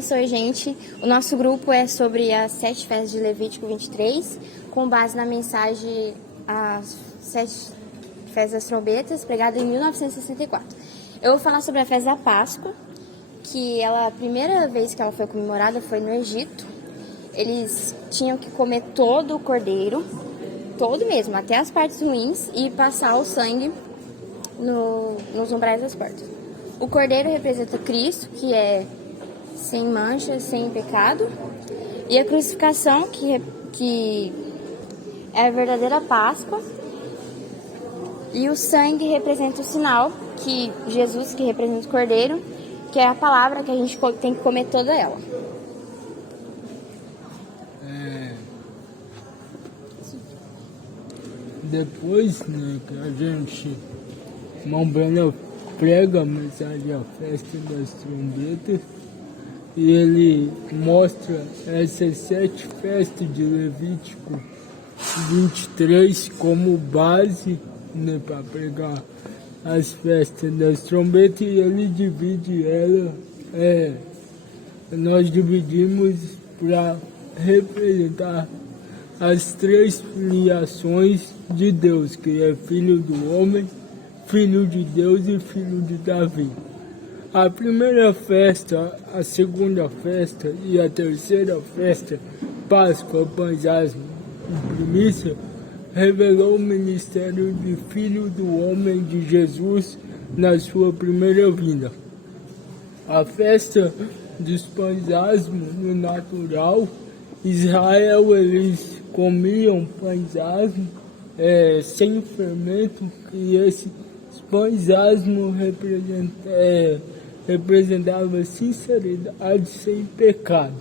Oi, gente. O nosso grupo é sobre as 7 festas de Levítico 23, com base na mensagem As 7 Festas das Trombetas, pregada em 1964. Eu vou falar sobre a festa da Páscoa, que a primeira vez que ela foi comemorada foi no Egito. Eles tinham que comer todo o cordeiro, todo mesmo, até as partes ruins, e passar o sangue nos umbrais das portas. O cordeiro representa Cristo, que é sem mancha, sem pecado, e a crucificação, que é a verdadeira Páscoa, e o sangue representa o sinal, que Jesus, que representa o cordeiro, que é a palavra que a gente tem que comer toda ela. Depois, né, que a gente, irmão Breno prega a mensagem à festa das trombetas, e ele mostra essas 7 festas de Levítico 23 como base, né, para pregar as festas das trombetas, e ele divide ela, nós dividimos para representar as 3 filiações de Deus, que é filho do homem, filho de Deus e filho de Davi. A primeira festa, a segunda festa e a terceira festa, Páscoa, Pães Asmos e Primícia, revelou o ministério de Filho do Homem de Jesus na sua primeira vinda. A festa dos Pães Asmos, no natural, Israel, eles comiam pães asmos sem fermento, e esses pães asmos representavam sinceridade sem pecado.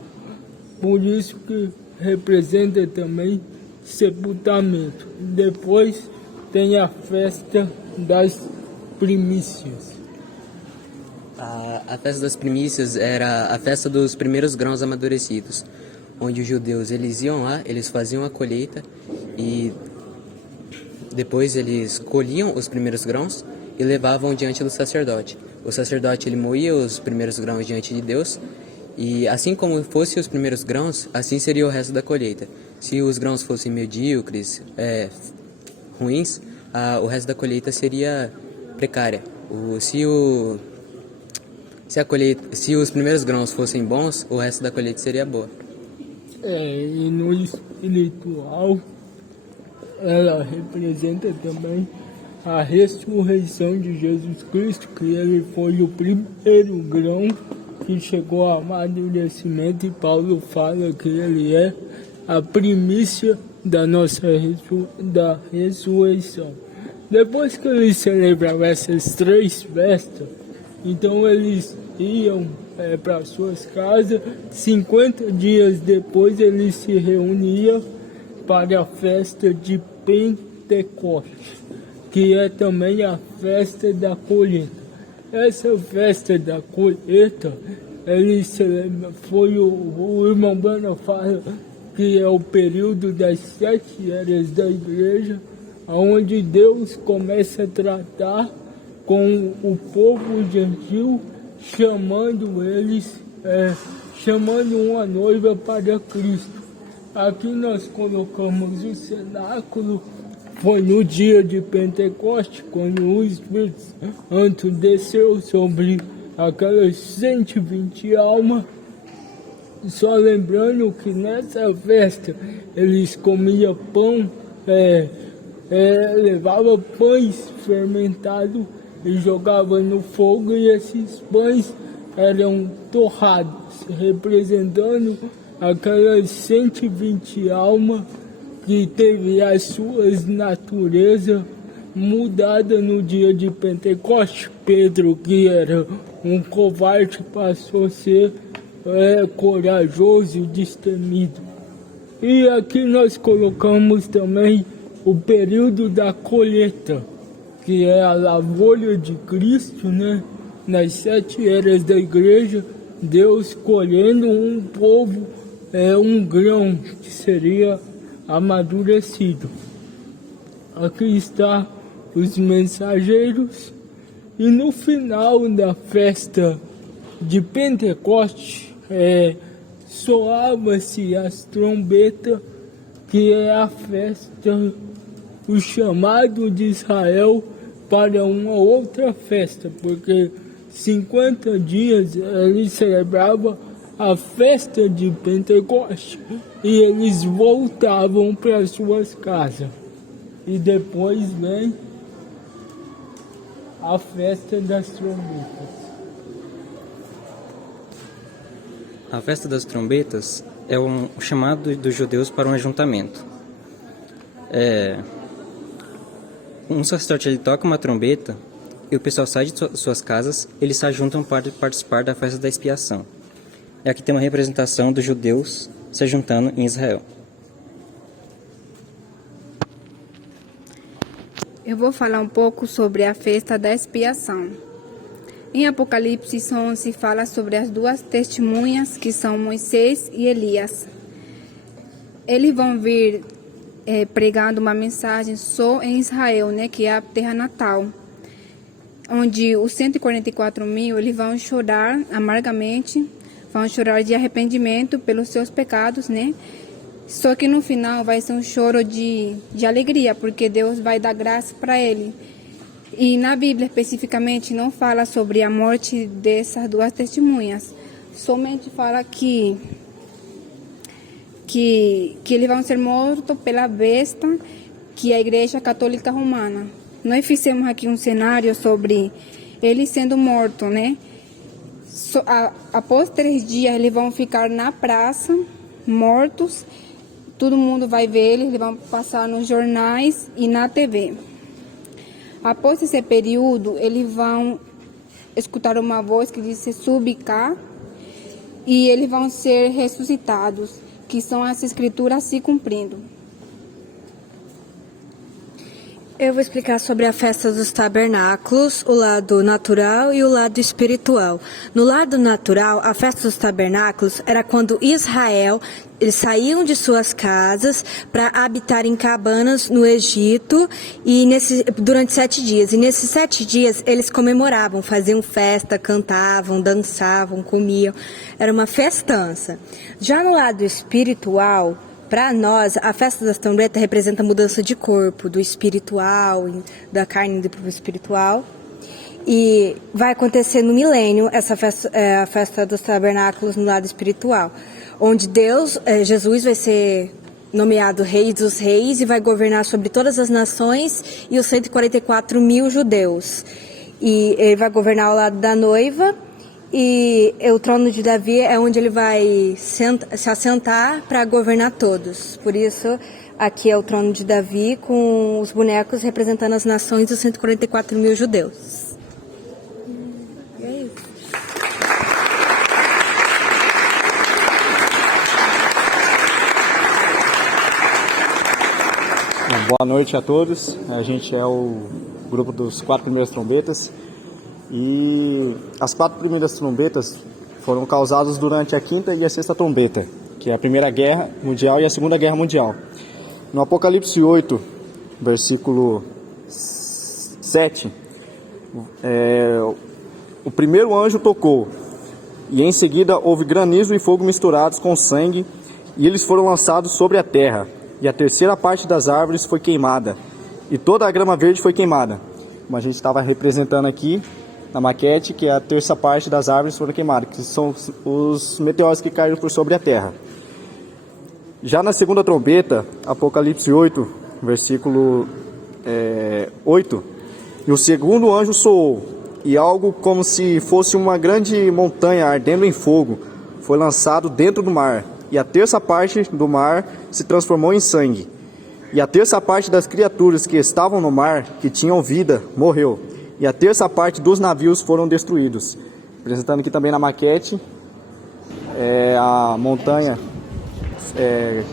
Por isso que representa também sepultamento. Depois tem a festa das primícias. A festa das primícias era a festa dos primeiros grãos amadurecidos, onde os judeus eles iam lá, eles faziam a colheita e depois eles colhiam os primeiros grãos e levavam diante do sacerdote. O sacerdote ele moía os primeiros grãos diante de Deus, e assim como fossem os primeiros grãos, assim seria o resto da colheita. Se os grãos fossem medíocres, ruins, o resto da colheita seria precária. Se os primeiros grãos fossem bons, o resto da colheita seria boa. E no espiritual, ela representa também a ressurreição de Jesus Cristo, que ele foi o primeiro grão que chegou ao amadurecimento, e Paulo fala que ele é a primícia da nossa da ressurreição. Depois que eles celebravam essas 3 festas, então eles iam para suas casas. 50 dias depois eles se reuniam para a festa de Pentecostes, que é também a festa da colheita. Essa festa da colheita, o irmão Bana fala que é o período das 7 eras da igreja, onde Deus começa a tratar com o povo gentil, chamando uma noiva para Cristo. Aqui nós colocamos o cenáculo. Foi no dia de Pentecostes, quando o Espírito Santo desceu sobre aquelas 120 almas. Só lembrando que nessa festa eles comiam pão, levavam pães fermentados e jogavam no fogo, e esses pães eram torrados, representando aquelas 120 almas que teve as suas naturezas mudadas no dia de Pentecostes. Pedro, que era um covarde, passou a ser corajoso e destemido. E aqui nós colocamos também o período da colheita, que é a lavoura de Cristo, né? Nas 7 eras da igreja, Deus colhendo um povo, um grão que seria amadurecido. Aqui está os mensageiros, e no final da festa de Pentecostes, soava-se as trombetas, que é a festa, o chamado de Israel para uma outra festa, porque 50 dias eles celebravam a festa de Pentecostes e eles voltavam para suas casas. E depois vem a festa das trombetas. A festa das trombetas é um chamado dos judeus para um ajuntamento. Um sacerdote ele toca uma trombeta e o pessoal sai de suas casas, eles se ajuntam para participar da festa da expiação. E aqui tem uma representação dos judeus se juntando em Israel. Eu vou falar um pouco sobre a festa da expiação. Em Apocalipse 11 fala sobre as duas testemunhas que são Moisés e Elias. Eles vão vir pregando uma mensagem só em Israel, né, que é a terra natal, onde os 144 mil eles vão chorar amargamente, vão chorar de arrependimento pelos seus pecados, né? Só que no final vai ser um choro de alegria, porque Deus vai dar graça para ele. E na Bíblia especificamente não fala sobre a morte dessas duas testemunhas, somente fala que eles vão ser mortos pela besta, que é a Igreja Católica Romana. Nós fizemos aqui um cenário sobre eles sendo mortos, né? Após 3 dias eles vão ficar na praça, mortos. Todo mundo vai ver eles vão passar nos jornais e na TV. Após esse período, eles vão escutar uma voz que diz "Sube cá", e eles vão ser ressuscitados, que são as escrituras se cumprindo. Eu vou explicar sobre a festa dos tabernáculos, o lado natural e o lado espiritual. No lado natural, a festa dos tabernáculos era quando Israel, eles saíam de suas casas para habitar em cabanas no Egito e durante 7 dias. E nesses 7 dias eles comemoravam, faziam festa, cantavam, dançavam, comiam. Era uma festança. Já no lado espiritual, para nós, a festa das trombetas representa a mudança de corpo, do espiritual, da carne para o espiritual. E vai acontecer no milênio, essa festa, a festa dos tabernáculos no lado espiritual, onde Jesus vai ser nomeado Rei dos Reis e vai governar sobre todas as nações e os 144 mil judeus. E ele vai governar ao lado da noiva. E o trono de Davi é onde ele vai se assentar para governar todos. Por isso, aqui é o trono de Davi com os bonecos representando as nações dos 144 mil judeus. E é isso. Boa noite a todos. A gente é o grupo dos 4 primeiras trombetas. E as 4 primeiras trombetas foram causadas durante a 5ª e a 6ª trombeta, que é a Primeira Guerra Mundial e a Segunda Guerra Mundial. No Apocalipse 8, versículo 7, o primeiro anjo tocou, e em seguida houve granizo e fogo misturados com sangue, e eles foram lançados sobre a terra, e a 3ª parte das árvores foi queimada, e toda a grama verde foi queimada. Como a gente estava representando aqui na maquete, que é a 3ª parte das árvores foram queimadas, que são os meteoros que caíram por sobre a terra. Já na 2ª trombeta, Apocalipse 8, versículo 8, e o segundo anjo soou, e algo como se fosse uma grande montanha ardendo em fogo foi lançado dentro do mar, e a 3ª parte do mar se transformou em sangue. E a 3ª parte das criaturas que estavam no mar, que tinham vida, morreu. E a 3ª parte dos navios foram destruídos. Apresentando aqui também na maquete, a montanha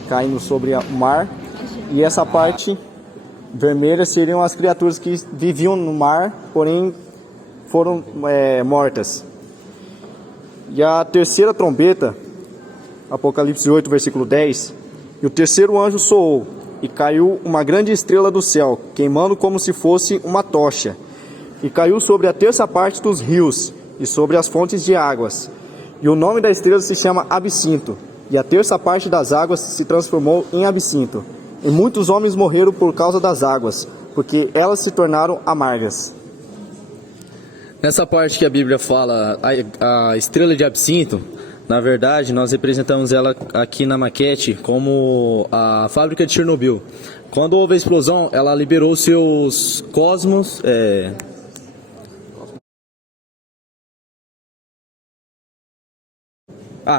caindo sobre o mar. E essa parte vermelha seriam as criaturas que viviam no mar, porém foram mortas. E a 3ª trombeta, Apocalipse 8, versículo 10, e o terceiro anjo soou, e caiu uma grande estrela do céu, queimando como se fosse uma tocha. E caiu sobre a 3ª parte dos rios e sobre as fontes de águas. E o nome da estrela se chama Absinto, e a terça parte das águas se transformou em absinto. E muitos homens morreram por causa das águas, porque elas se tornaram amargas. Nessa parte que a Bíblia fala a estrela de absinto, na verdade nós representamos ela aqui na maquete como a fábrica de Chernobyl. Quando houve a explosão, ela liberou seus cosmos,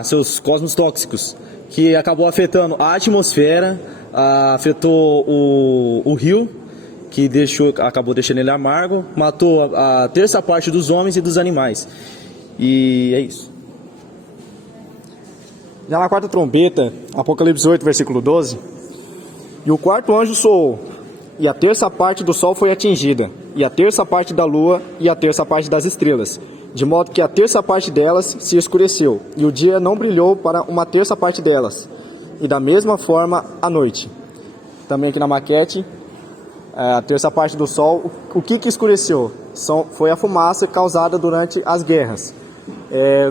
seus cosmos tóxicos, que acabou afetando a atmosfera, afetou o rio, que acabou deixando ele amargo, matou a terça parte dos homens e dos animais. E é isso. Já na quarta trombeta, Apocalipse 8, versículo 12, e o quarto anjo soou, e a terça parte do sol foi atingida, e a terça parte da lua, e a terça parte das estrelas, de modo que a terça parte delas se escureceu, e o dia não brilhou para uma terça parte delas, e da mesma forma a noite. Também aqui na maquete, a terça parte do sol, o que escureceu? Foi a fumaça causada durante as guerras.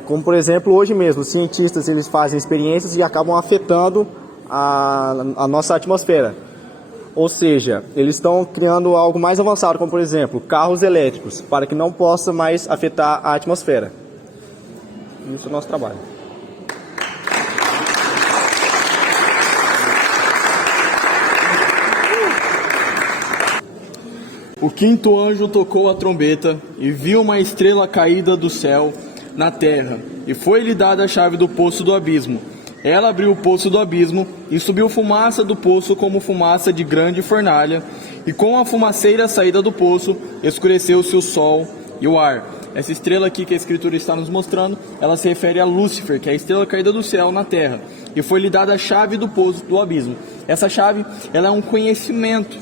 Como por exemplo, hoje mesmo, os cientistas eles fazem experiências e acabam afetando a nossa atmosfera. Ou seja, eles estão criando algo mais avançado, como por exemplo, carros elétricos, para que não possa mais afetar a atmosfera. Isso é o nosso trabalho. O quinto anjo tocou a trombeta e viu uma estrela caída do céu na terra, e foi-lhe dada a chave do poço do abismo. Ela abriu o poço do abismo, e subiu fumaça do poço como fumaça de grande fornalha, e com a fumaceira saída do poço, escureceu-se o sol e o ar. Essa estrela aqui que a Escritura está nos mostrando, ela se refere a Lúcifer, que é a estrela caída do céu na terra, e foi-lhe dada a chave do poço do abismo. Essa chave, ela é um conhecimento,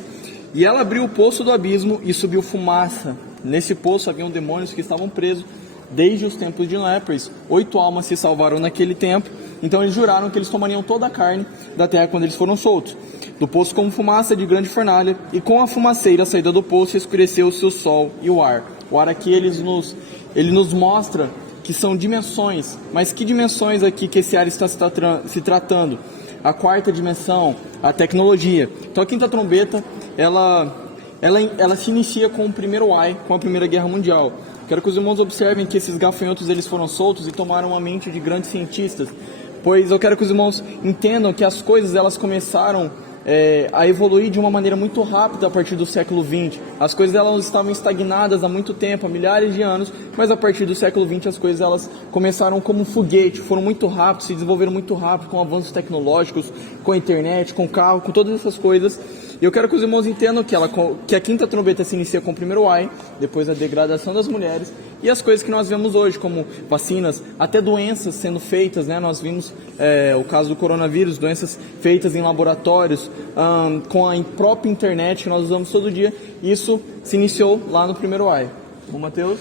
e ela abriu o poço do abismo e subiu fumaça. Nesse poço haviam demônios que estavam presos desde os tempos de Noé, pois 8 almas se salvaram naquele tempo. Então eles juraram que eles tomariam toda a carne da terra quando eles foram soltos. Do poço como fumaça de grande fornalha, e com a fumaceira saída do poço escureceu-se o sol e o ar. O ar aqui ele nos mostra que são dimensões, mas que dimensões aqui que esse ar está se tratando? A quarta dimensão, a tecnologia. Então a quinta trombeta, ela se inicia com o primeiro ai, com a Primeira Guerra Mundial. Quero que os irmãos observem que esses gafanhotos eles foram soltos e tomaram a mente de grandes cientistas, pois eu quero que os irmãos entendam que as coisas elas começaram a evoluir de uma maneira muito rápida a partir do século XX. As coisas elas estavam estagnadas há muito tempo, há milhares de anos, mas a partir do século XX as coisas elas começaram como um foguete, foram muito rápidos, se desenvolveram muito rápido com avanços tecnológicos, com a internet, com o carro, com todas essas coisas. E eu quero que os irmãos entendam que a quinta trombeta se inicia com o primeiro ai, depois a degradação das mulheres e as coisas que nós vemos hoje, como vacinas, até doenças sendo feitas, né? Nós vimos o caso do coronavírus, doenças feitas em laboratórios, com a própria internet que nós usamos todo dia. Isso se iniciou lá no primeiro ai. Bom, Mateus?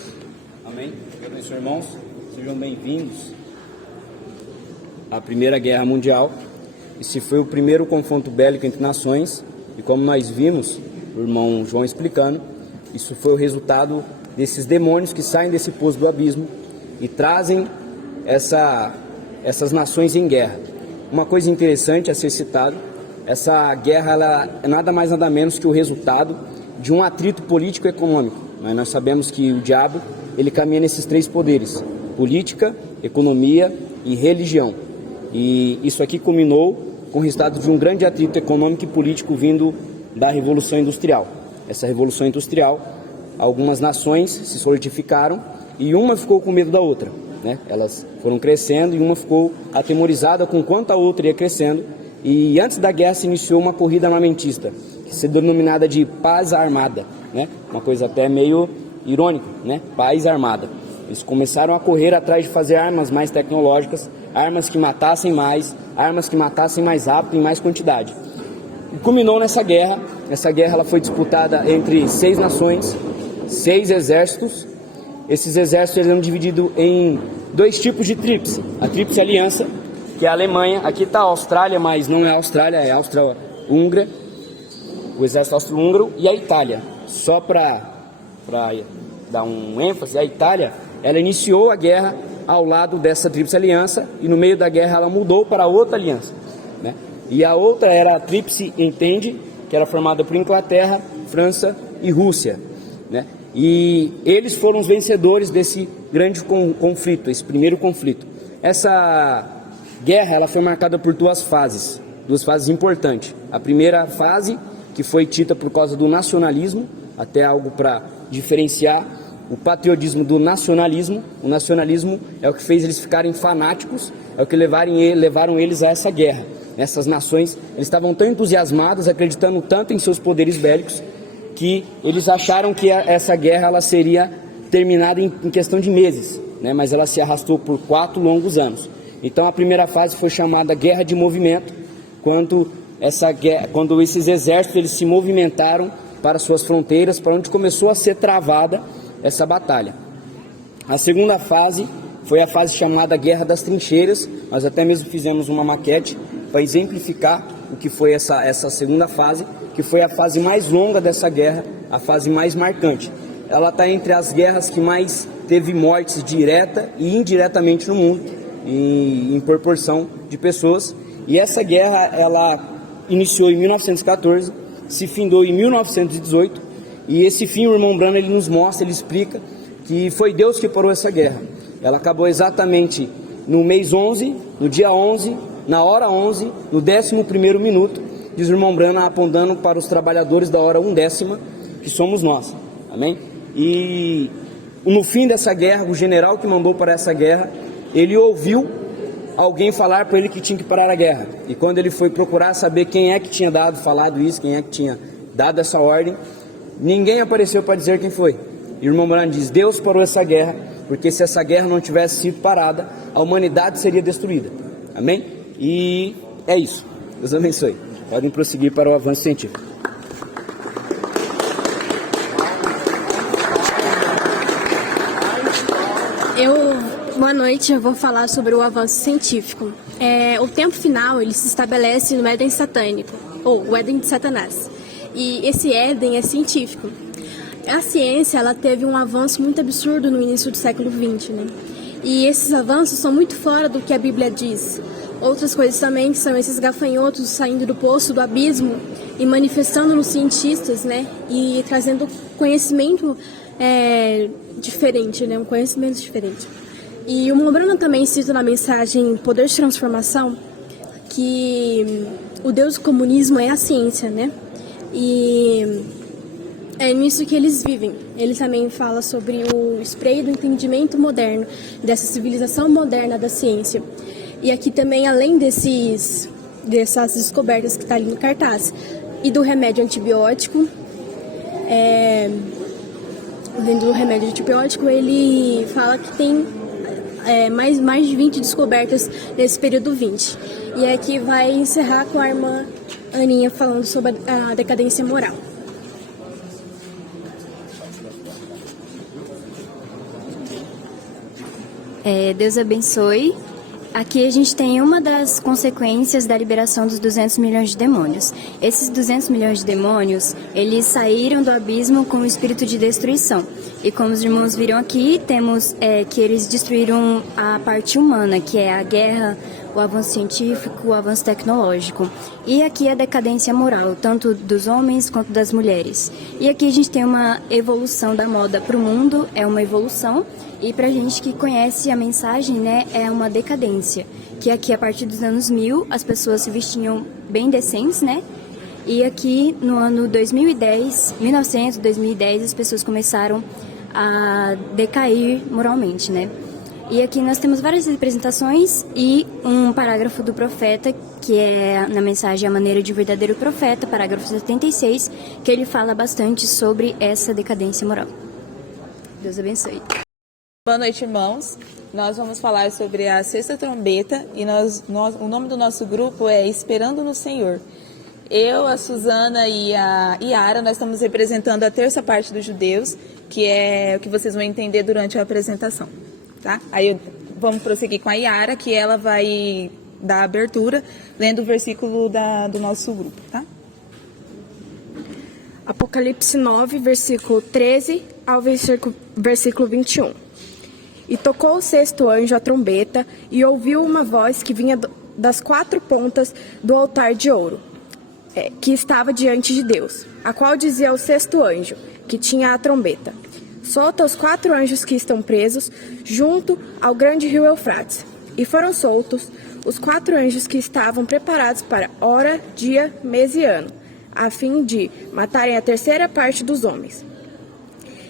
Amém. Meus irmãos, sejam bem-vindos à Primeira Guerra Mundial. Esse foi o primeiro confronto bélico entre nações. E como nós vimos, o irmão João explicando, isso foi o resultado desses demônios que saem desse poço do abismo e trazem essas nações em guerra. Uma coisa interessante a ser citado, essa guerra ela é nada mais nada menos que o resultado de um atrito político e econômico. Nós sabemos que o diabo ele caminha nesses 3 poderes, política, economia e religião. E isso aqui culminou com o resultado de um grande atrito econômico e político vindo da Revolução Industrial. Essa Revolução Industrial, algumas nações se solidificaram e uma ficou com medo da outra, né? Elas foram crescendo e uma ficou atemorizada com quanto a outra ia crescendo. E antes da guerra se iniciou uma corrida armamentista, que se denominada de paz armada, né? Uma coisa até meio irônica, né? Paz armada. Eles começaram a correr atrás de fazer armas mais tecnológicas, armas que matassem mais, armas que matassem mais rápido, em mais quantidade. E culminou nessa guerra. Essa guerra ela foi disputada entre 6 nações, 6 exércitos. Esses exércitos eram divididos em 2 tipos de tríplice. A tríplice aliança, que é a Alemanha. Aqui está a Austrália, mas não é a Austrália, é a Áustria-Húngara, o exército austro-húngaro, e a Itália. Só para dar um ênfase, a Itália ela iniciou a guerra ao lado dessa tríplice aliança, e no meio da guerra ela mudou para outra aliança, né? E a outra era a Tríplice Entente, que era formada por Inglaterra, França e Rússia, né? E eles foram os vencedores desse grande conflito, esse primeiro conflito. Essa guerra ela foi marcada por duas fases importantes. A primeira fase, que foi tida por causa do nacionalismo, até algo para diferenciar o patriotismo do nacionalismo. O nacionalismo é o que fez eles ficarem fanáticos, é o que levaram eles a essa guerra. Essas nações, eles estavam tão entusiasmados, acreditando tanto em seus poderes bélicos, que eles acharam que essa guerra ela seria terminada em questão de meses, né? Mas ela se arrastou por 4 longos anos. Então a primeira fase foi chamada Guerra de Movimento, quando esses exércitos eles se movimentaram para suas fronteiras, para onde começou a ser travada essa batalha. A segunda fase foi a fase chamada Guerra das Trincheiras. Nós até mesmo fizemos uma maquete para exemplificar o que foi essa segunda fase, que foi a fase mais longa dessa guerra, a fase mais marcante. Ela está entre as guerras que mais teve mortes direta e indiretamente no mundo, em proporção de pessoas. E essa guerra ela iniciou em 1914, se findou em 1918, e esse fim o irmão Branham ele nos mostra, ele explica que foi Deus que parou essa guerra. Ela acabou exatamente no mês 11, no dia 11, na hora 11, no 11º minuto, diz o irmão Branham apontando para os trabalhadores da hora 1/10, que somos nós, amém? E no fim dessa guerra, o general que mandou para essa guerra, ele ouviu alguém falar para ele que tinha que parar a guerra, e quando ele foi procurar saber quem é que tinha falado isso, quem é que tinha dado essa ordem, ninguém apareceu para dizer quem foi. E o irmão Branham diz, Deus parou essa guerra, porque se essa guerra não tivesse sido parada, a humanidade seria destruída, amém? E é isso, Deus abençoe. Podem prosseguir para o avanço científico. Boa noite, eu vou falar sobre o avanço científico. O tempo final ele se estabelece no Éden satânico, ou o Éden de Satanás. E esse Éden é científico. A ciência ela teve um avanço muito absurdo no início do século XX, né? E esses avanços são muito fora do que a Bíblia diz. Outras coisas também que são esses gafanhotos saindo do poço, do abismo e manifestando nos cientistas, né? E trazendo conhecimento diferente, né? Um conhecimento diferente. E o Branham também cita na mensagem Poder de Transformação que o Deus do comunismo é a ciência, né? E é nisso que eles vivem. Ele também fala sobre o spray do entendimento moderno, dessa civilização moderna da ciência. E aqui também, além dessas descobertas que está ali no cartaz, e do remédio antibiótico, dentro do remédio antibiótico, ele fala que tem mais de 20 descobertas nesse período 20. E aqui vai encerrar com a irmã Aninha falando sobre a decadência moral. Deus abençoe. Aqui a gente tem uma das consequências da liberação dos 200 milhões de demônios. Esses 200 milhões de demônios, eles saíram do abismo com o espírito de destruição. E como os irmãos viram aqui, temos que eles destruíram a parte humana, que é a guerra, o avanço científico, o avanço tecnológico. E aqui a decadência moral, tanto dos homens quanto das mulheres. E aqui a gente tem uma evolução da moda para o mundo, é uma evolução. E para a gente que conhece a mensagem, né, é uma decadência. Que aqui, a partir dos anos 1000, as pessoas se vestiam bem decentes, né? E aqui, no ano 2010, as pessoas começaram a decair moralmente, né? E aqui nós temos várias representações e um parágrafo do profeta, que é na mensagem A Maneira de Verdadeiro Profeta, parágrafo 76, que ele fala bastante sobre essa decadência moral. Deus abençoe. Boa noite, irmãos. Nós vamos falar sobre a sexta trombeta e o nome do nosso grupo é Esperando no Senhor. Eu, a Suzana e a Yara, nós estamos representando a terça parte dos judeus, que é o que vocês vão entender durante a apresentação, tá? Aí vamos prosseguir com a Yara, que ela vai dar a abertura, lendo o versículo do nosso grupo, tá? Apocalipse 9, versículo 13 ao versículo 21. E tocou o sexto anjo a trombeta, e ouviu uma voz que vinha das quatro pontas do altar de ouro, que estava diante de Deus, a qual dizia ao sexto anjo, que tinha a trombeta: solta os 4 anjos que estão presos junto ao grande rio Eufrates. E foram soltos os 4 anjos que estavam preparados para hora, dia, mês e ano, a fim de matarem a terceira parte dos homens.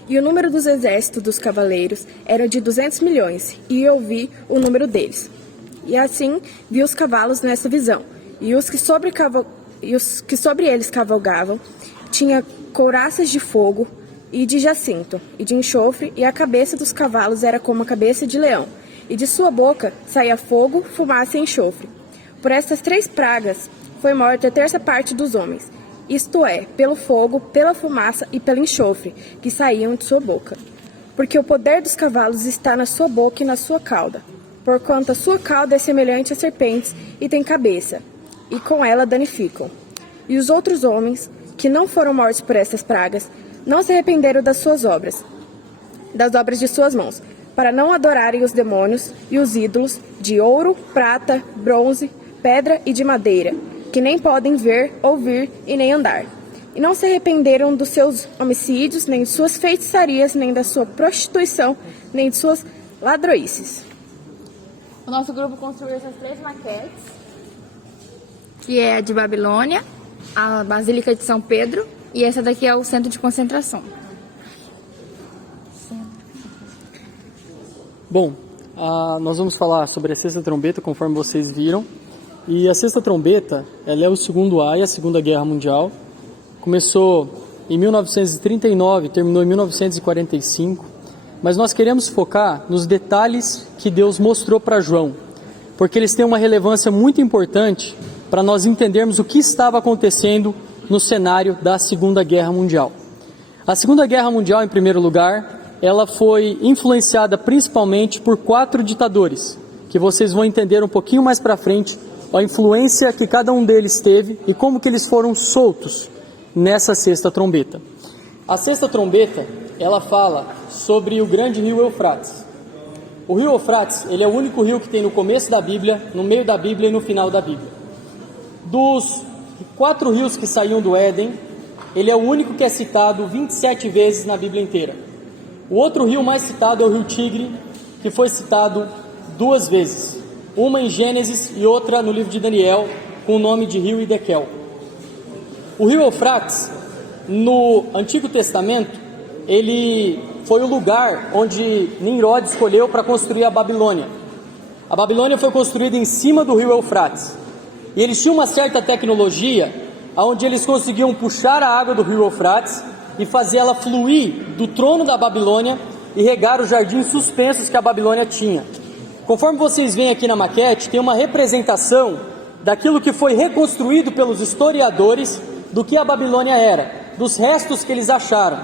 E o número dos exércitos dos cavaleiros era de 200 milhões, e eu vi o número deles. E assim vi os cavalos nessa visão, e os que sobre eles cavalgavam tinha couraças de fogo e de jacinto, e de enxofre, e a cabeça dos cavalos era como a cabeça de leão, e de sua boca saía fogo, fumaça e enxofre. Por estas 3 pragas foi morta a terça parte dos homens, isto é, pelo fogo, pela fumaça e pelo enxofre, que saíam de sua boca. Porque o poder dos cavalos está na sua boca e na sua cauda, porquanto a sua cauda é semelhante a serpentes e tem cabeça, e com ela danificam. E os outros homens, que não foram mortos por essas pragas, não se arrependeram das suas obras, das obras de suas mãos, para não adorarem os demônios e os ídolos de ouro, prata, bronze, pedra e de madeira, que nem podem ver, ouvir e nem andar. E não se arrependeram dos seus homicídios, nem de suas feitiçarias, nem da sua prostituição, nem de suas ladroices. O nosso grupo construiu essas 3 maquetes, que é a de Babilônia, a Basílica de São Pedro, e essa daqui é o centro de concentração. Bom, nós vamos falar sobre a sexta trombeta, conforme vocês viram. E a sexta trombeta, ela é o segundo ai, a Segunda Guerra Mundial. Começou em 1939, terminou em 1945. Mas nós queremos focar nos detalhes que Deus mostrou para João, porque eles têm uma relevância muito importante para nós entendermos o que estava acontecendo no cenário da Segunda Guerra Mundial. A Segunda Guerra Mundial, em primeiro lugar, ela foi influenciada principalmente por 4 ditadores, que vocês vão entender um pouquinho mais para frente a influência que cada um deles teve e como que eles foram soltos nessa sexta trombeta. A sexta trombeta, ela fala sobre o grande rio Eufrates. O rio Eufrates, ele é o único rio que tem no começo da Bíblia, no meio da Bíblia e no final da Bíblia. Dos 4 rios que saíam do Éden, ele é o único que é citado 27 vezes na Bíblia inteira. O outro rio mais citado é o rio Tigre, que foi citado 2 vezes. Uma em Gênesis e outra no livro de Daniel, com o nome de rio Hidekel. O rio Eufrates, no Antigo Testamento, ele foi o lugar onde Nimrod escolheu para construir a Babilônia. A Babilônia foi construída em cima do rio Eufrates. E eles tinham uma certa tecnologia, onde eles conseguiam puxar a água do rio Eufrates e fazer ela fluir do trono da Babilônia e regar os jardins suspensos que a Babilônia tinha. Conforme vocês veem aqui na maquete, tem uma representação daquilo que foi reconstruído pelos historiadores do que a Babilônia era, dos restos que eles acharam.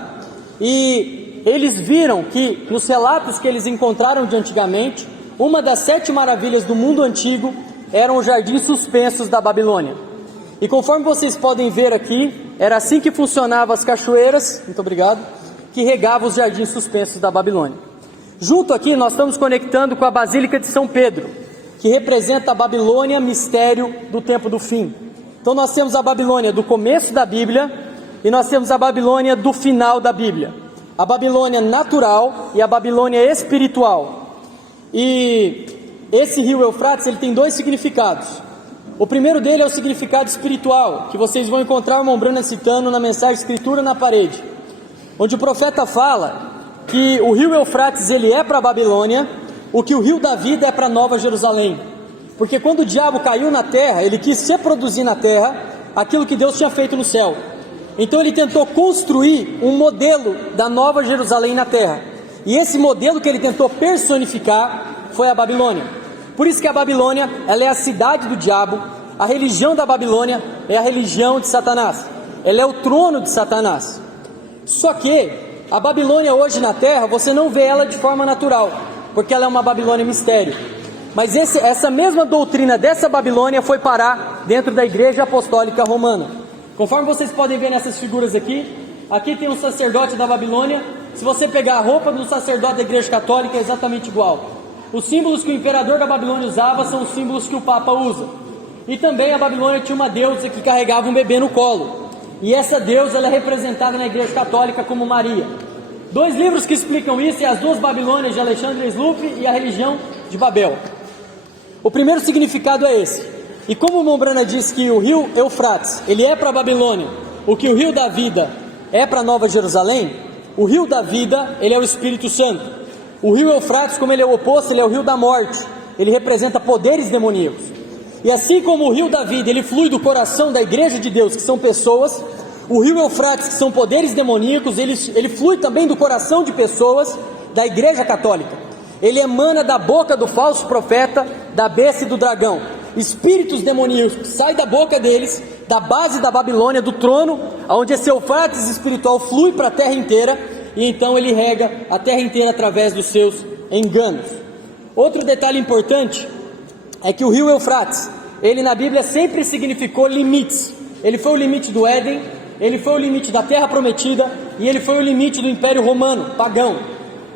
E eles viram que, nos relatos que eles encontraram de antigamente, uma das 7 maravilhas do mundo antigo eram os jardins suspensos da Babilônia. E conforme vocês podem ver aqui, era assim que funcionavam as cachoeiras, muito obrigado, que regavam os jardins suspensos da Babilônia. Junto aqui nós estamos conectando com a Basílica de São Pedro, que representa a Babilônia, mistério do tempo do fim. Então nós temos a Babilônia do começo da Bíblia e nós temos a Babilônia do final da Bíblia. A Babilônia natural e a Babilônia espiritual. E esse rio Eufrates, ele tem 2 significados. O primeiro dele é o significado espiritual, que vocês vão encontrar o irmão Bruna citando na mensagem Escritura na Parede, onde o profeta fala que o rio Eufrates ele é para a Babilônia, o que o rio da vida é para Nova Jerusalém. Porque quando o diabo caiu na terra, ele quis reproduzir na terra aquilo que Deus tinha feito no céu. Então ele tentou construir um modelo da Nova Jerusalém na terra. E esse modelo que ele tentou personificar foi a Babilônia. Por isso que a Babilônia, ela é a cidade do diabo, a religião da Babilônia é a religião de Satanás. Ela é o trono de Satanás. Só que a Babilônia hoje na terra, você não vê ela de forma natural, porque ela é uma Babilônia mistério. Mas essa mesma doutrina dessa Babilônia foi parar dentro da Igreja Apostólica Romana. Conforme vocês podem ver nessas figuras aqui, aqui tem um sacerdote da Babilônia Se você pegar a roupa do sacerdote da Igreja Católica, é exatamente igual. Os símbolos que o imperador da Babilônia usava são os símbolos que o Papa usa. E também a Babilônia tinha uma deusa que carregava um bebê no colo. E essa deusa ela é representada na Igreja Católica como Maria. 2 livros que explicam isso é As Duas Babilônias de Alexandre Sloop e A Religião de Babel. O primeiro significado é esse. E como o Mombrana diz que o rio Eufrates, ele é para a Babilônia, o que o rio da vida é para Nova Jerusalém, o rio da vida, ele é o Espírito Santo. O rio Eufrates, como ele é o oposto, ele é o rio da morte. Ele representa poderes demoníacos. E assim como o rio da vida, ele flui do coração da igreja de Deus, que são pessoas, o rio Eufrates, que são poderes demoníacos, ele flui também do coração de pessoas da igreja católica. Ele emana da boca do falso profeta, da besta e do dragão. Espíritos demoníacos que saem da boca deles, da base da Babilônia, do trono, onde esse Eufrates espiritual flui para a terra inteira, e então ele rega a terra inteira através dos seus enganos. Outro detalhe importante é que o rio Eufrates, ele na Bíblia sempre significou limites. Ele foi o limite do Éden, ele foi o limite da terra prometida, e ele foi o limite do Império Romano, pagão.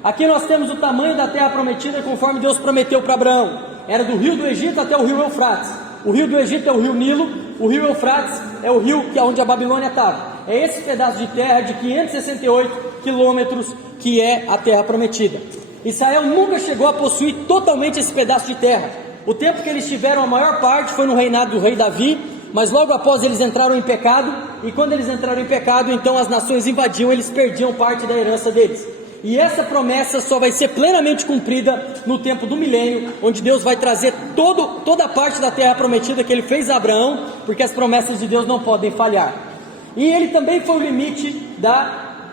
Aqui nós temos o tamanho da terra prometida conforme Deus prometeu para Abraão. Era do rio do Egito até o rio Eufrates. O rio do Egito é o rio Nilo, o rio Eufrates é o rio onde a Babilônia estava. É esse pedaço de terra de 568 quilômetros que é a terra prometida. Israel nunca chegou a possuir totalmente esse pedaço de terra. O tempo que eles tiveram a maior parte foi no reinado do rei Davi, mas logo após eles entraram em pecado, e quando eles entraram em pecado, então as nações invadiam, eles perdiam parte da herança deles. E essa promessa só vai ser plenamente cumprida no tempo do milênio, onde Deus vai trazer toda a parte da terra prometida que ele fez a Abraão, porque as promessas de Deus não podem falhar. E ele também foi o limite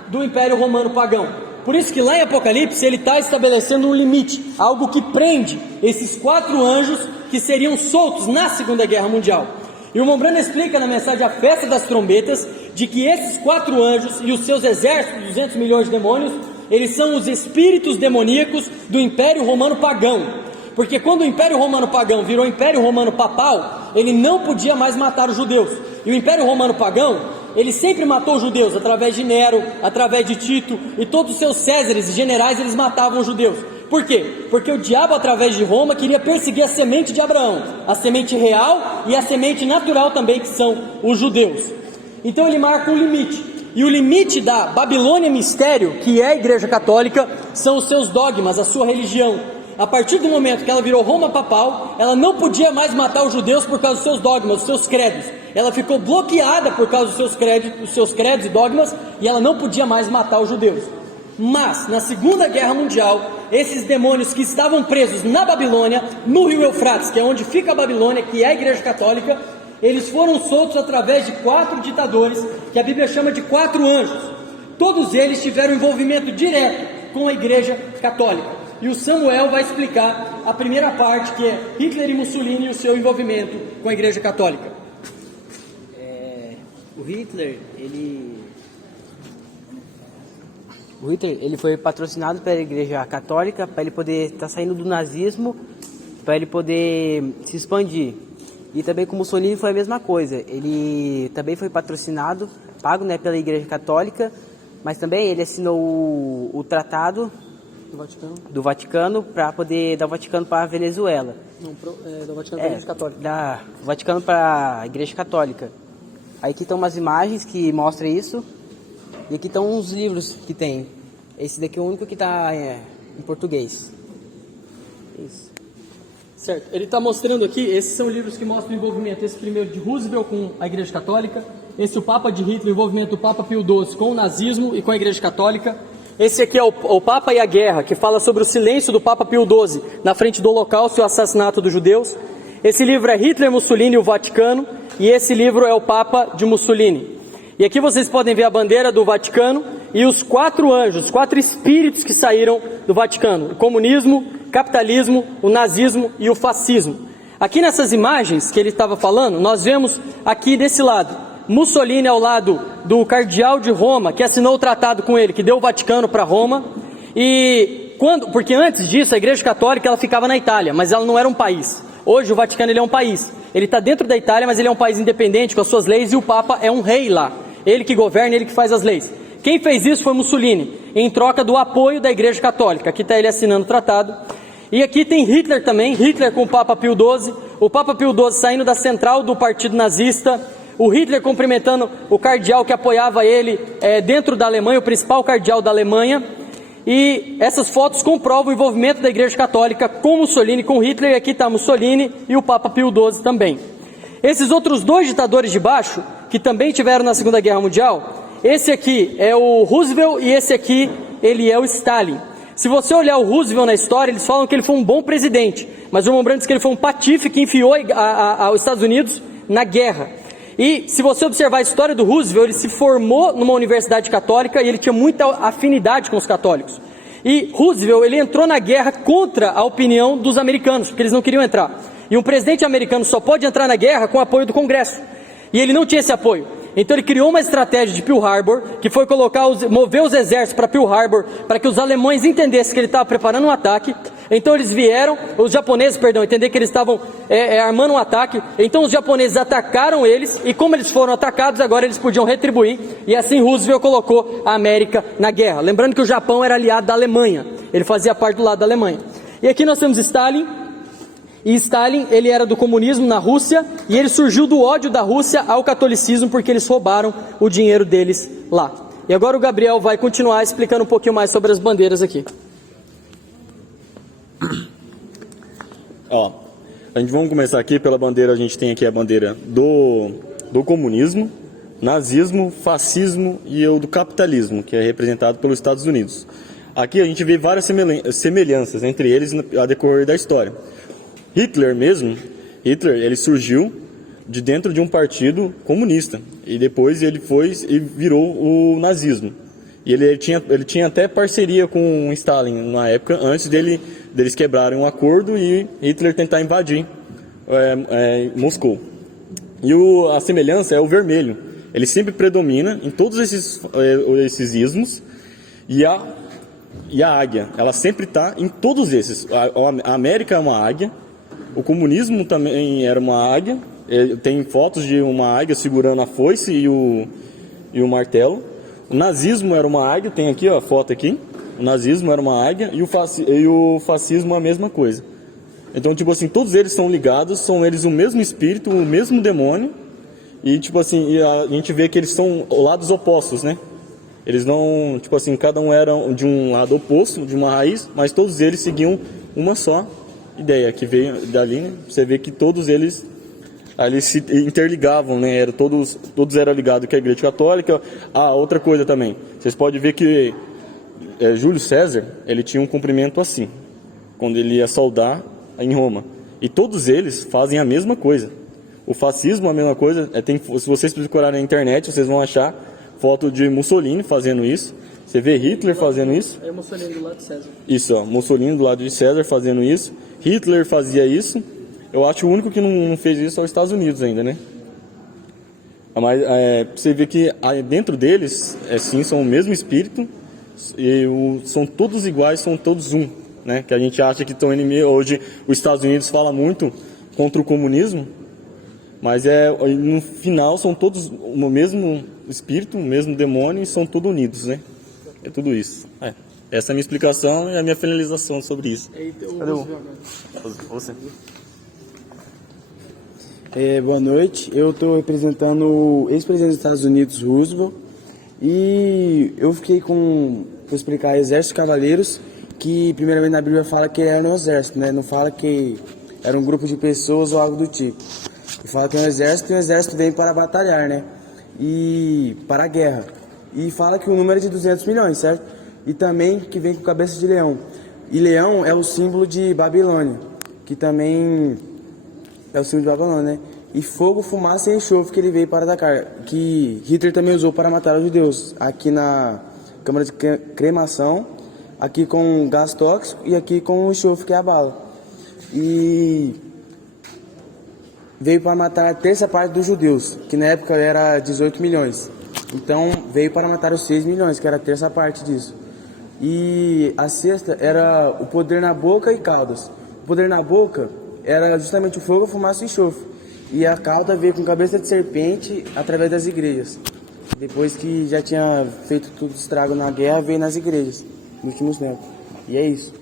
do Império Romano pagão. Por isso que lá em Apocalipse ele está estabelecendo um limite, algo que prende esses 4 anjos que seriam soltos na Segunda Guerra Mundial. E o Mombrana explica na mensagem A Festa das Trombetas, de que esses 4 anjos e os seus exércitos, 200 milhões de demônios, eles são os espíritos demoníacos do Império Romano pagão. Porque quando o Império Romano pagão virou Império Romano papal, ele não podia mais matar os judeus. E o Império Romano pagão, ele sempre matou os judeus, através de Nero, através de Tito, e todos os seus césares e generais, eles matavam os judeus. Por quê? Porque o diabo, através de Roma, queria perseguir a semente de Abraão, a semente real e a semente natural também, que são os judeus. Então ele marca um limite. E o limite da Babilônia Mistério, que é a Igreja Católica, são os seus dogmas, a sua religião. A partir do momento que ela virou Roma papal, ela não podia mais matar os judeus por causa dos seus dogmas, dos seus credos. Ela ficou bloqueada por causa dos seus credos e dogmas, e ela não podia mais matar os judeus. Mas, na Segunda Guerra Mundial, esses demônios que estavam presos na Babilônia, no rio Eufrates, que é onde fica a Babilônia, que é a Igreja Católica, eles foram soltos através de 4 ditadores, que a Bíblia chama de 4 anjos. Todos eles tiveram envolvimento direto com a Igreja Católica. E o Samuel vai explicar a primeira parte, que é Hitler e Mussolini e o seu envolvimento com a Igreja Católica. O Hitler, ele foi patrocinado pela Igreja Católica para ele poder estar saindo do nazismo, para ele poder se expandir. E também com Mussolini foi a mesma coisa. Ele também foi patrocinado, pago, né, pela Igreja Católica, mas também ele assinou o tratado do Vaticano para poder dar o Vaticano para a Venezuela. Não, do Vaticano para a Igreja Católica. Do Vaticano para a Igreja Católica. Aí aqui estão umas imagens que mostram isso. E aqui estão uns livros que tem. Esse daqui é o único que está em português. Isso. Certo, ele está mostrando aqui, esses são livros que mostram o envolvimento, esse primeiro de Roosevelt com a Igreja Católica, esse o Papa de Hitler, o envolvimento do Papa Pio XII com o nazismo e com a Igreja Católica. Esse aqui é o Papa e a Guerra, que fala sobre o silêncio do Papa Pio XII na frente do Holocausto e o assassinato dos judeus. Esse livro é Hitler, Mussolini e o Vaticano, e esse livro é o Papa de Mussolini. E aqui vocês podem ver a bandeira do Vaticano e os 4 anjos, 4 espíritos que saíram do Vaticano: o comunismo, capitalismo, o nazismo e o fascismo. Aqui nessas imagens que ele estava falando, nós vemos aqui desse lado, Mussolini ao lado do cardeal de Roma, que assinou o tratado com ele, que deu o Vaticano para Roma, porque antes disso a Igreja Católica ela ficava na Itália, mas ela não era um país. Hoje o Vaticano ele é um país, ele está dentro da Itália, mas ele é um país independente com as suas leis, e o Papa é um rei lá, ele que governa, ele que faz as leis. Quem fez isso foi Mussolini, em troca do apoio da Igreja Católica. Aqui está ele assinando o tratado. E aqui tem Hitler também, Hitler com o Papa Pio XII, o Papa Pio XII saindo da central do partido nazista, o Hitler cumprimentando o cardeal que apoiava ele dentro da Alemanha, o principal cardeal da Alemanha. E essas fotos comprovam o envolvimento da Igreja Católica com Mussolini, com Hitler, e aqui está Mussolini e o Papa Pio XII também. Esses outros dois ditadores de baixo, que também tiveram na Segunda Guerra Mundial, esse aqui é o Roosevelt e esse aqui ele é o Stalin. Se você olhar o Roosevelt na história, eles falam que ele foi um bom presidente, mas o Rembrandt diz que ele foi um patife que enfiou os Estados Unidos na guerra. E se você observar a história do Roosevelt, ele se formou numa universidade católica e ele tinha muita afinidade com os católicos. E Roosevelt, ele entrou na guerra contra a opinião dos americanos, porque eles não queriam entrar. E um presidente americano só pode entrar na guerra com o apoio do Congresso. E ele não tinha esse apoio. Então ele criou uma estratégia de Pearl Harbor, que foi mover os exércitos para Pearl Harbor, para que os alemães entendessem que ele estava preparando um ataque. Então eles vieram, os japoneses, entenderam que eles estavam armando um ataque. Então os japoneses atacaram eles, e como eles foram atacados, agora eles podiam retribuir. E assim Roosevelt colocou a América na guerra. Lembrando que o Japão era aliado da Alemanha, ele fazia parte do lado da Alemanha. E aqui nós temos Stalin. E Stalin, ele era do comunismo na Rússia, e ele surgiu do ódio da Rússia ao catolicismo, porque eles roubaram o dinheiro deles lá. E agora o Gabriel vai continuar explicando um pouquinho mais sobre as bandeiras aqui. Ó, vamos começar aqui pela bandeira. A gente tem aqui a bandeira do comunismo, nazismo, fascismo e o do capitalismo, que é representado pelos Estados Unidos. Aqui a gente vê várias semelhanças entre eles a decorrer da história. Hitler ele surgiu de dentro de um partido comunista, e depois ele foi e virou o nazismo. E ele tinha até parceria com Stalin na época, antes deles quebrarem um acordo e Hitler tentar invadir Moscou. E a semelhança é o vermelho. Ele sempre predomina em todos esses ismos, e a águia, ela sempre está em todos esses. A América é uma águia, o comunismo também era uma águia, tem fotos de uma águia segurando a foice e o martelo. O nazismo era uma águia, tem aqui a foto aqui, o nazismo era uma águia, e o fascismo a mesma coisa. Então, tipo assim, todos eles são ligados, são eles o mesmo espírito, o mesmo demônio, e tipo assim, a gente vê que eles são lados opostos, né? Eles não, tipo assim, cada um era de um lado oposto, de uma raiz, mas todos eles seguiam uma só ideia que veio dali, né? Você vê que todos eles ali se interligavam, né? Todos eram ligados com a Igreja Católica. Outra coisa também, vocês podem ver que Júlio César, ele tinha um cumprimento assim, quando ele ia saudar em Roma. E todos eles fazem a mesma coisa. O fascismo, a mesma coisa. Se vocês procurarem na internet, vocês vão achar foto de Mussolini fazendo isso. Você vê Hitler fazendo isso. É Mussolini do lado de César. Isso, ó, Mussolini do lado de César fazendo isso. Hitler fazia isso. Eu acho o único que não fez isso é os Estados Unidos ainda, né? Mas você vê que dentro deles, sim, são o mesmo espírito. E são todos iguais, são todos um, né? Que a gente acha que estão inimigos. Hoje os Estados Unidos fala muito contra o comunismo, mas no final são todos o mesmo espírito, o mesmo demônio, e são todos unidos, né? É tudo isso. Essa é a minha explicação e a minha finalização sobre isso. Cadê você? Boa noite, eu estou representando o ex-presidente dos Estados Unidos, Roosevelt, e eu fiquei para explicar Exército de Cavaleiros, que primeiramente na Bíblia fala que era um exército, né? Não fala que era um grupo de pessoas ou algo do tipo. Fala que é um exército, e o exército vem para batalhar, né? E para a guerra. E fala que o número é de 200 milhões, certo? E também que vem com cabeça de leão. E leão é o símbolo de Babilônia, que também é o símbolo de Babilônia, né? E fogo, fumaça e enxofre que ele veio para atacar, que Hitler também usou para matar os judeus, aqui na câmara de cremação, aqui com gás tóxico e aqui com o enxofre, que é a bala. E veio para matar a terça parte dos judeus, que na época era 18 milhões. Então veio para matar os 6 milhões, que era a terça parte disso. E a sexta era o poder na boca e caudas. O poder na boca era justamente o fogo, a fumaça e o enxofre. E a cauda veio com cabeça de serpente através das igrejas. Depois que já tinha feito tudo estrago na guerra, veio nas igrejas, nos últimos tempos. E é isso.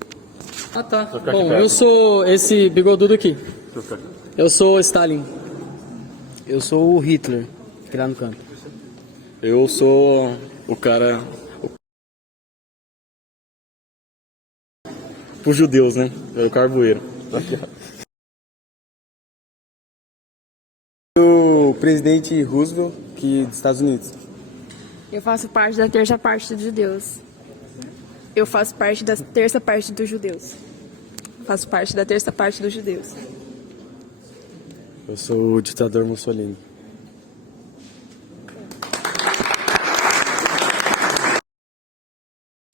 Ah, tá. Bom, eu sou esse bigodudo aqui. Eu sou Stalin. Eu sou o Hitler, que lá no canto. Eu sou o cara... Os judeus, né? É o carvoeiro. O presidente Roosevelt, que dos Estados Unidos. Eu faço parte da terça parte dos judeus. Eu faço parte da terça parte dos judeus. Faço parte da terça parte dos judeus. Eu sou o ditador Mussolini.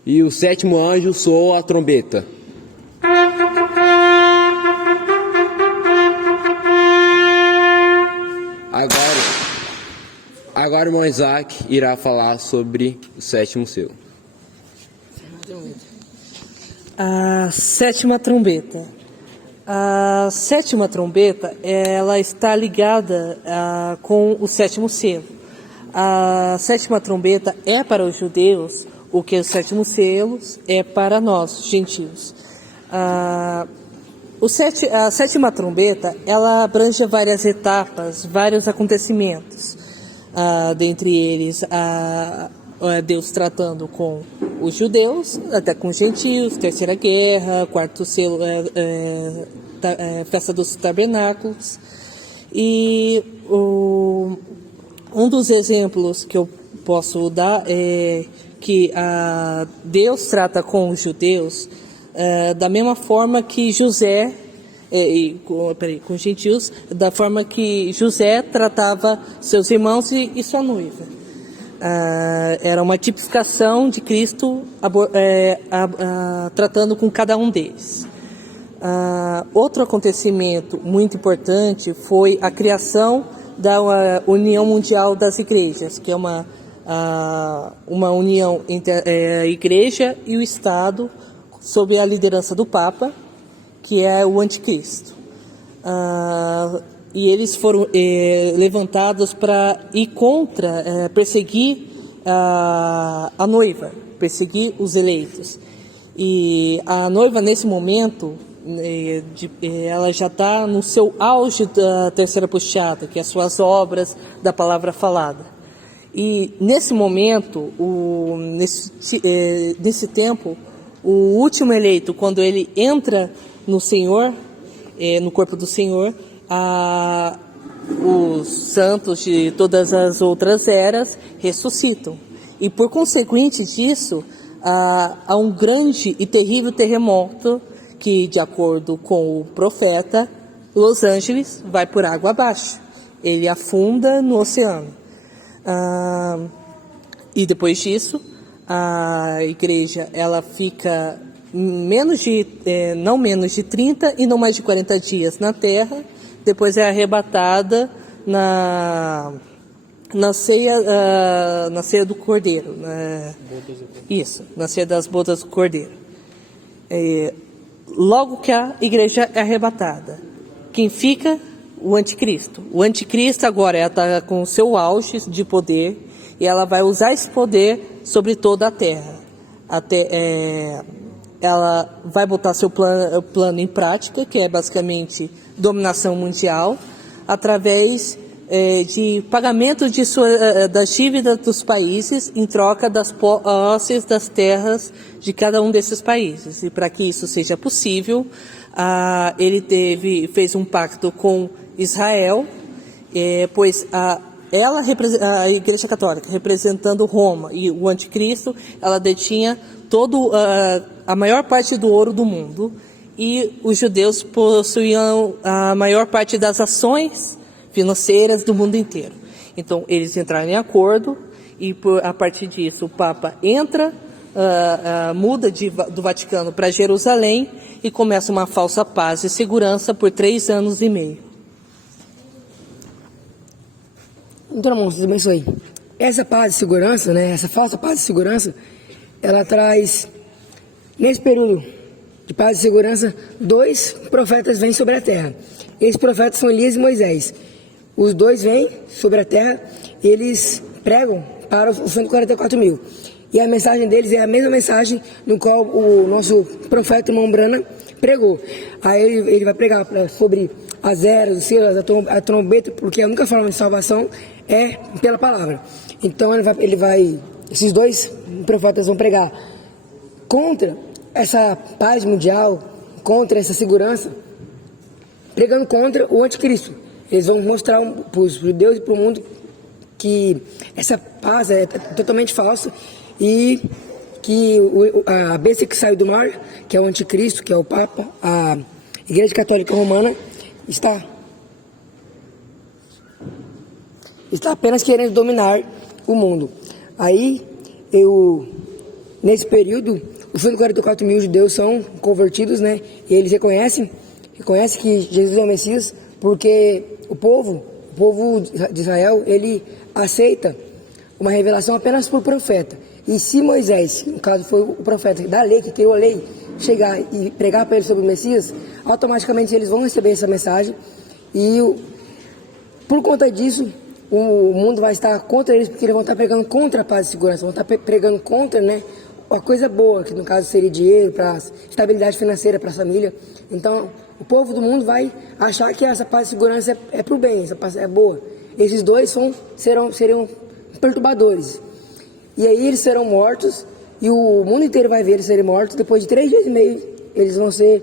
E o sétimo anjo soou a trombeta. Agora o irmão Isaac irá falar sobre o sétimo selo. A sétima trombeta. A sétima trombeta, ela está ligada com o sétimo selo. A sétima trombeta é para os judeus o que os sétimos selos é para nós, gentios. A sétima trombeta, ela abrange várias etapas, vários acontecimentos. Dentre eles, Deus tratando com os judeus, até com os gentios, terceira guerra, quarto selo, festa dos tabernáculos. E um dos exemplos que eu posso dar é que Deus trata com os judeus da mesma forma que José, com os gentios, da forma que José tratava seus irmãos e sua noiva. Era uma tipificação de Cristo tratando com cada um deles. Outro acontecimento muito importante foi a criação da União Mundial das Igrejas, que é uma união entre a Igreja e o Estado, sob a liderança do Papa, que é o Anticristo. E eles foram levantados para ir contra, perseguir a noiva, perseguir os eleitos. E a noiva, nesse momento, ela já está no seu auge da terceira puxada, que é as suas obras da palavra falada. E nesse momento, nesse tempo, o último eleito, quando ele entra no Senhor, no corpo do Senhor, os santos de todas as outras eras ressuscitam. E por consequente disso, há um grande e terrível terremoto que, de acordo com o profeta, Los Angeles vai por água abaixo. Ele afunda no oceano. E depois disso, a igreja ela fica não menos de 30 e não mais de 40 dias na terra. Depois é arrebatada na ceia do Cordeiro. Na ceia das bodas do Cordeiro. Logo que a igreja é arrebatada, quem fica? O anticristo. O anticristo agora está com o seu auge de poder e ela vai usar esse poder sobre toda a terra. Ela vai botar seu plano em prática, que é basicamente dominação mundial, através de pagamento das dívidas dos países em troca das posses das terras de cada um desses países. E para que isso seja possível, ele fez um pacto com Israel, pois a Igreja Católica, representando Roma e o Anticristo, ela detinha a maior parte do ouro do mundo, e os judeus possuíam a maior parte das ações financeiras do mundo inteiro. Então, eles entraram em acordo, e a partir disso o Papa entra, muda do Vaticano para Jerusalém, e começa uma falsa paz e segurança por 3 anos e meio. Então, irmãos, Deus abençoe. Essa paz de segurança, essa falsa paz de segurança, ela traz, nesse período de paz e segurança, 2 profetas vêm sobre a terra. Esses profetas são Elias e Moisés. Os 2 vêm sobre a terra, eles pregam para os 144 mil. E a mensagem deles é a mesma mensagem no qual o nosso profeta irmão Brana pregou. Aí ele vai pregar sobre as eras, os selos, a trombeta, porque a única forma de salvação é pela palavra. Então esses dois profetas vão pregar contra essa paz mundial, contra essa segurança, pregando contra o anticristo. Eles vão mostrar para os judeus e para o mundo que essa paz é totalmente falsa e que a besta que saiu do mar, que é o anticristo, que é o Papa, a Igreja Católica Romana, está apenas querendo dominar o mundo. Aí, nesse período, os 144 mil judeus são convertidos, né? E eles reconhecem que Jesus é o Messias, porque o povo de Israel, ele aceita uma revelação apenas por profeta. E se Moisés, no caso foi o profeta da lei, que criou a lei, chegar e pregar para eles sobre o Messias, automaticamente eles vão receber essa mensagem e por conta disso o mundo vai estar contra eles, porque eles vão estar pregando contra a paz e segurança, vão estar pregando contra, né, a coisa boa, que no caso seria dinheiro, para estabilidade financeira para a família. Então o povo do mundo vai achar que essa paz e segurança é para o bem, essa paz é boa. Esses dois seriam perturbadores. E aí eles serão mortos, e o mundo inteiro vai ver eles serem mortos. Depois de 3 dias e meio, eles vão ser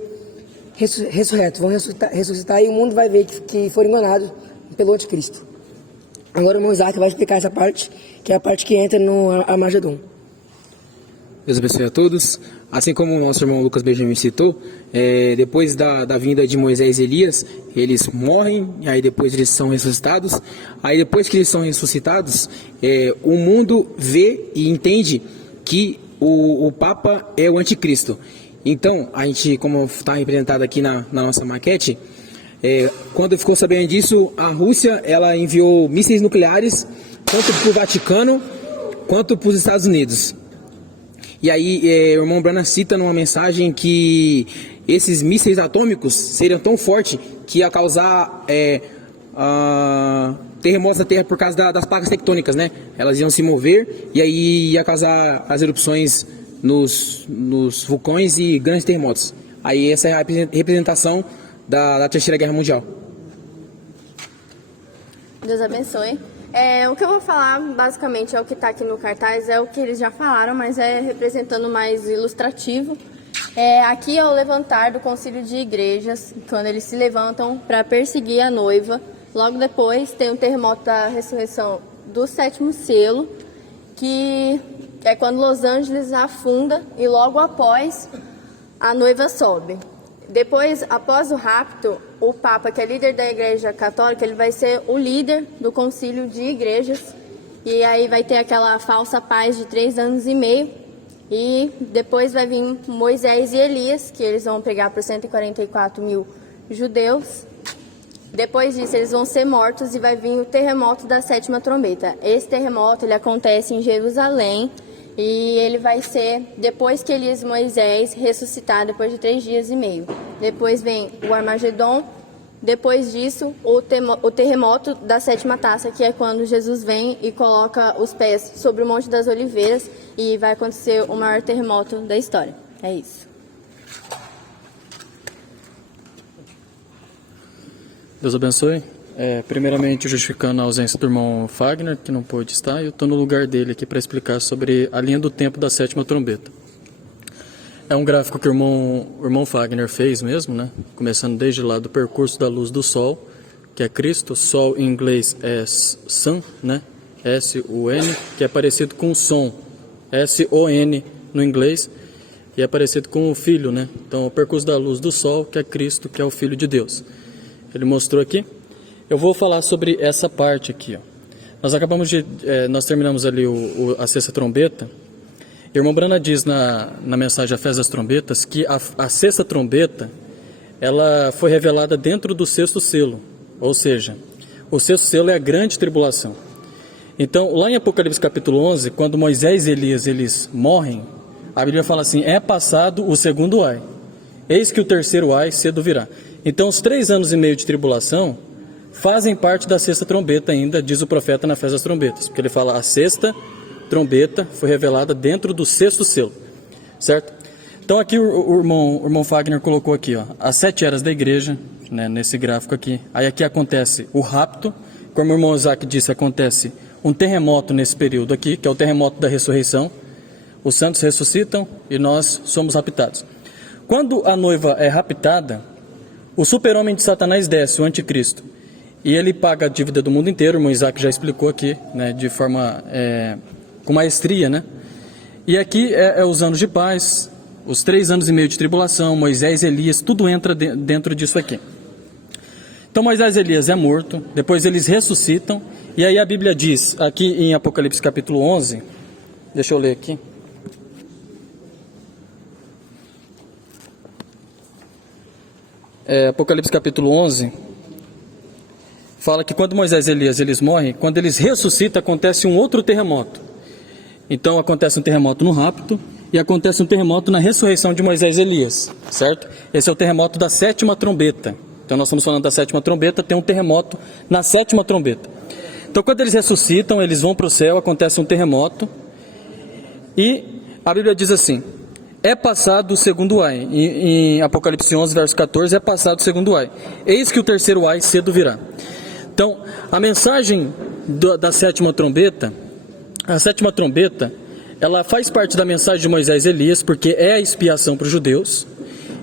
ressurretos, vão ressuscitar, e o mundo vai ver que foram enganados pelo anticristo. Agora o irmão Isaac vai explicar essa parte, que é a parte que entra no Armagedon. Deus abençoe a todos. Assim como o nosso irmão Lucas Benjamin citou, depois da vinda de Moisés e Elias, eles morrem, e aí depois eles são ressuscitados. Aí depois que eles são ressuscitados, o mundo vê e entende que o Papa é o anticristo. Então, a gente, como está representado aqui na nossa maquete, quando ficou sabendo disso, a Rússia ela enviou mísseis nucleares tanto para o Vaticano quanto para os Estados Unidos. E aí o irmão Brana cita numa mensagem que esses mísseis atômicos seriam tão fortes que ia causar terremotos na Terra por causa das placas tectônicas, né? Elas iam se mover e aí ia causar as erupções nos vulcões e grandes terremotos. Aí essa é a representação da Terceira Guerra Mundial. Deus abençoe. O que eu vou falar, basicamente, é o que está aqui no cartaz, é o que eles já falaram, mas é representando mais ilustrativo. Aqui é o levantar do concílio de igrejas, quando eles se levantam para perseguir a noiva. Logo depois tem o terremoto da ressurreição do 7º selo, que é quando Los Angeles afunda e logo após a noiva sobe. Depois, após o rapto, o Papa, que é líder da Igreja Católica, ele vai ser o líder do concílio de igrejas. E aí vai ter aquela falsa paz de 3 anos e meio. E depois vai vir Moisés e Elias, que eles vão pregar para 144 mil judeus. Depois disso, eles vão ser mortos e vai vir o terremoto da 7ª trombeta. Esse terremoto ele acontece em Jerusalém. E ele vai ser depois que Elias e Moisés ressuscitar, depois de 3 dias e meio. Depois vem o Armagedon. Depois disso, o terremoto da 7ª taça, que é quando Jesus vem e coloca os pés sobre o Monte das Oliveiras. E vai acontecer o maior terremoto da história. É isso. Deus abençoe. Primeiramente, justificando a ausência do irmão Fagner, que não pôde estar, eu estou no lugar dele aqui para explicar sobre a linha do tempo da 7ª trombeta. É um gráfico que o irmão Fagner fez mesmo, né? Começando desde lá do percurso da luz do Sol, que é Cristo. Sol em inglês é Sun, né? S-U-N, que é parecido com o som, S-O-N no inglês, e é parecido com o Filho, né? Então, o percurso da luz do Sol, que é Cristo, que é o Filho de Deus. Ele mostrou aqui. Eu vou falar sobre essa parte aqui, ó. Nós terminamos ali a 6ª trombeta. O irmão Brana diz na mensagem A Fé das Trombetas que a 6ª trombeta ela foi revelada dentro do 6º selo, ou seja, o 6º selo é a grande tribulação. Então, lá em Apocalipse capítulo 11, quando Moisés e Elias eles morrem, a Bíblia fala assim: é passado o 2º ai, eis que o 3º ai cedo virá. Então, os 3 anos e meio de tribulação fazem parte da 6ª trombeta ainda, diz o profeta na Fé das Trombetas, porque ele fala a 6ª, trombeta foi revelada dentro do 6º selo, certo? Então aqui o irmão Fagner colocou aqui, ó, as 7 eras da igreja, né, nesse gráfico aqui. Aí aqui acontece o rapto, como o irmão Isaac disse, acontece um terremoto nesse período aqui, que é o terremoto da ressurreição. Os santos ressuscitam e nós somos raptados. Quando a noiva é raptada, o super-homem de Satanás desce, o anticristo, e ele paga a dívida do mundo inteiro. O irmão Isaac já explicou aqui, né, de forma, com maestria, né? E aqui é os anos de paz, os 3 anos e meio de tribulação, Moisés, Elias, tudo entra dentro disso aqui. Então Moisés e Elias é morto, depois eles ressuscitam, e aí a Bíblia diz, aqui em Apocalipse capítulo 11, deixa eu ler aqui. Apocalipse capítulo 11, fala que quando Moisés e Elias eles morrem, quando eles ressuscitam, acontece um outro terremoto. Então acontece um terremoto no rapto, e acontece um terremoto na ressurreição de Moisés e Elias, certo? Esse é o terremoto da 7ª trombeta. Então nós estamos falando da 7ª trombeta, tem um terremoto na 7ª trombeta. Então quando eles ressuscitam, eles vão para o céu, acontece um terremoto, e a Bíblia diz assim: é passado o 2º ai. Em Apocalipse 11, verso 14, é passado o 2º ai. Eis que o 3º ai cedo virá. Então, a mensagem da 7ª trombeta, a 7ª trombeta, ela faz parte da mensagem de Moisés e Elias, porque é a expiação para os judeus,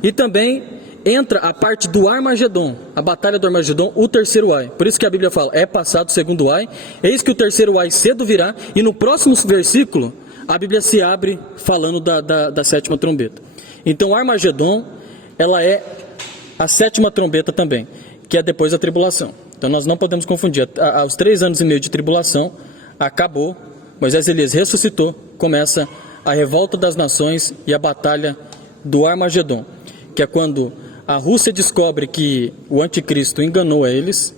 e também entra a parte do Armagedon, a batalha do Armagedon, o 3º ai. Por isso que a Bíblia fala, é passado o 2º ai, eis que o 3º ai cedo virá, e no próximo versículo, a Bíblia se abre falando da 7ª trombeta. Então, Armagedon, ela é a 7ª trombeta também, que é depois da tribulação. Então, nós não podemos confundir. Aos 3 anos e meio de tribulação, acabou, Moisés e Elias ressuscitou, começa a revolta das nações e a batalha do Armagedon, que é quando a Rússia descobre que o anticristo enganou eles,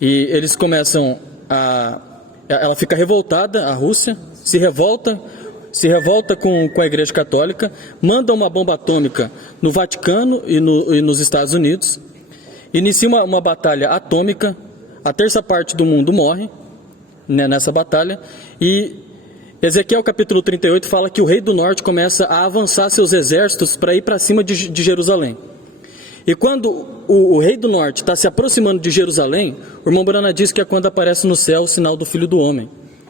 e eles começam ela fica revoltada, a Rússia, se revolta com a Igreja Católica, manda uma bomba atômica no Vaticano e nos Estados Unidos, inicia uma batalha atômica, a 1/3 parte do mundo morre, né, nessa batalha, e Ezequiel capítulo 38 fala que o rei do norte começa a avançar seus exércitos para ir para cima de Jerusalém. E quando o rei do norte está se aproximando de Jerusalém, o irmão Brana diz que é quando aparece no céu o sinal do Filho do Homem,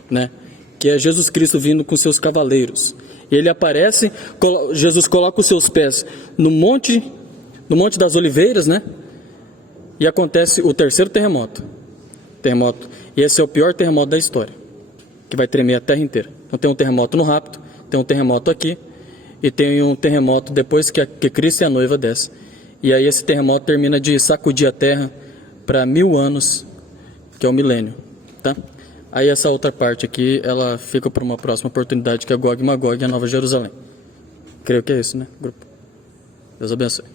né? Que é Jesus Cristo vindo com seus cavaleiros. Ele aparece, Jesus coloca os seus pés no Monte das Oliveiras, né? E acontece o 3º terremoto. E esse é o pior terremoto da história, que vai tremer a terra inteira. Então tem um terremoto no rapto, tem um terremoto aqui, e tem um terremoto depois que Cristo e a noiva descem. E aí esse terremoto termina de sacudir a terra para 1000 anos, que é o milênio, tá? Aí essa outra parte aqui, ela fica para uma próxima oportunidade, que é Gog e Magog e a Nova Jerusalém. Creio que é isso, né, grupo? Deus abençoe.